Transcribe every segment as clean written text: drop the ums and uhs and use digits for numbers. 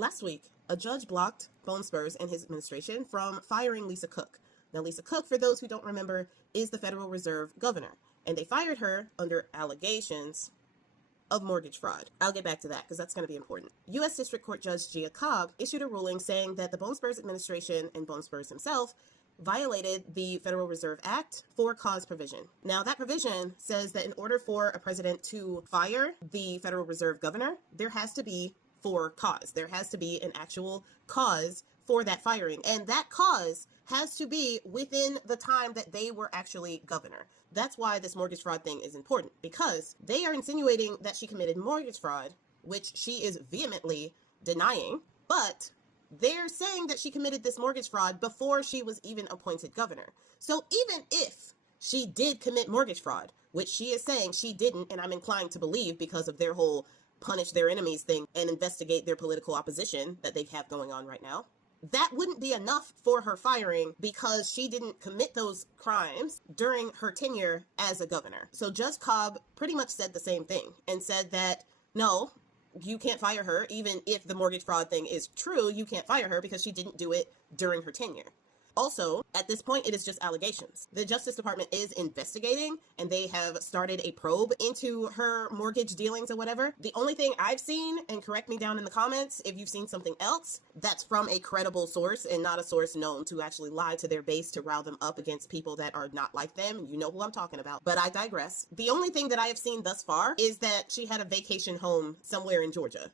Last week, a judge blocked Bone Spurs and his administration from firing Lisa Cook. Now, Lisa Cook, for those who don't remember, is the Federal Reserve governor, and they fired her under allegations of mortgage fraud. I'll get back to that because that's going to be important. U.S. District Court Judge Gia Cobb issued a ruling saying that the Bone Spurs administration and Bone Spurs himself violated the Federal Reserve Act for cause provision. Now, that provision says that in order for a president to fire the Federal Reserve governor, there has to be for cause. There has to be an actual cause for that firing. And that cause has to be within the time that they were actually governor. That's why this mortgage fraud thing is important, because they are insinuating that she committed mortgage fraud, which she is vehemently denying, but they're saying that she committed this mortgage fraud before she was even appointed governor. So even if she did commit mortgage fraud, which she is saying she didn't, and I'm inclined to believe because of their whole punish their enemies thing and investigate their political opposition that they have going on right now, that wouldn't be enough for her firing because she didn't commit those crimes during her tenure as a governor. So Judge Cobb pretty much said the same thing and said that, no, you can't fire her. Even if the mortgage fraud thing is true, you can't fire her because she didn't do it during her tenure. Also, at this point, it is just allegations. The Justice Department is investigating, and they have started a probe into her mortgage dealings or whatever. The only thing I've seen, and correct me down in the comments if you've seen something else, that's from a credible source and not a source known to actually lie to their base to rile them up against people that are not like them. You know who I'm talking about. But I digress. The only thing that I have seen thus far is that she had a vacation home somewhere in Georgia.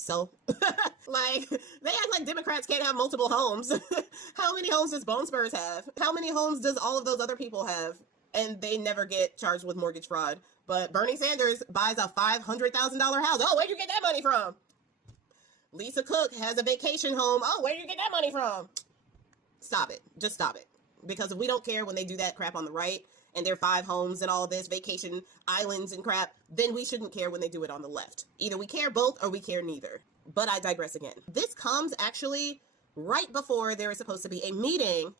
So, like, they act like Democrats can't have multiple homes. How many homes does Bone Spurs have? How many homes does all of those other people have? And they never get charged with mortgage fraud. But Bernie Sanders buys a $500,000 house. Oh, where'd you get that money from? Lisa Cook has a vacation home. Oh, where'd you get that money from? Stop it. Just stop it. Because we don't care when they do that crap on the right, and their 5 homes and all this vacation islands and crap, then we shouldn't care when they do it on the left. Either we care both or we care neither. But I digress again. This comes actually right before there is supposed to be a meeting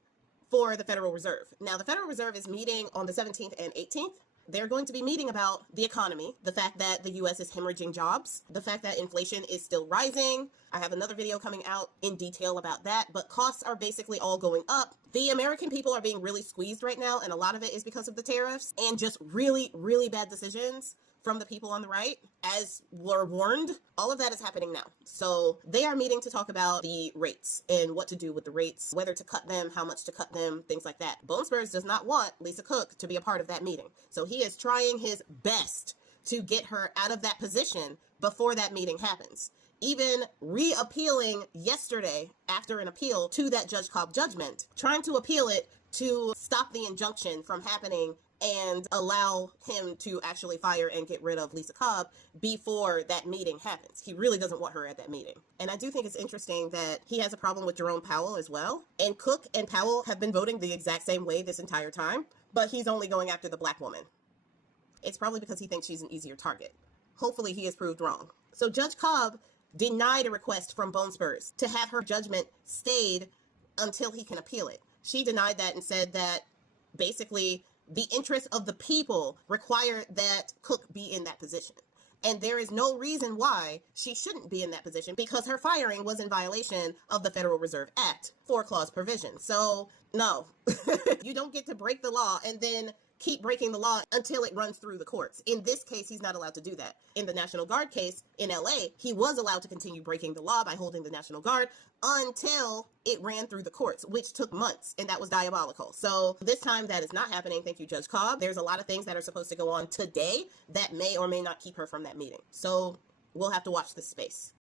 for the Federal Reserve. Now, the Federal Reserve is meeting on the 17th and 18th. They're going to be meeting about the economy, the fact that the U.S. is hemorrhaging jobs, the fact that inflation is still rising. I have another video coming out in detail about that, but costs are basically all going up. The American people are being really squeezed right now, and a lot of it is because of the tariffs and just really, really bad decisions from the people on the right, as were warned. All of that is happening now. So they are meeting to talk about the rates and what to do with the rates, whether to cut them, how much to cut them, things like that. Bone Spurs does not want Lisa Cook to be a part of that meeting. So he is trying his best to get her out of that position before that meeting happens. Even reappealing yesterday after an appeal to that Judge Cobb judgment, trying to appeal it to stop the injunction from happening and allow him to actually fire and get rid of Lisa Cobb before that meeting happens. He really doesn't want her at that meeting. And I do think it's interesting that he has a problem with Jerome Powell as well. And Cook and Powell have been voting the exact same way this entire time, but he's only going after the black woman. It's probably because he thinks she's an easier target. Hopefully he is proved wrong. So Judge Cobb denied a request from Bone Spurs to have her judgment stayed until he can appeal it. She denied that and said that basically the interests of the people require that Cook be in that position. And there is no reason why she shouldn't be in that position because her firing was in violation of the Federal Reserve Act 4-clause provision. So no, you don't get to break the law and then keep breaking the law until it runs through the courts. In this case, he's not allowed to do that. In the National Guard case in LA, he was allowed to continue breaking the law by holding the National Guard until it ran through the courts, which took months, and that was diabolical. So this time that is not happening. Thank you, Judge Cobb. There's a lot of things that are supposed to go on today that may or may not keep her from that meeting. So we'll have to watch this space.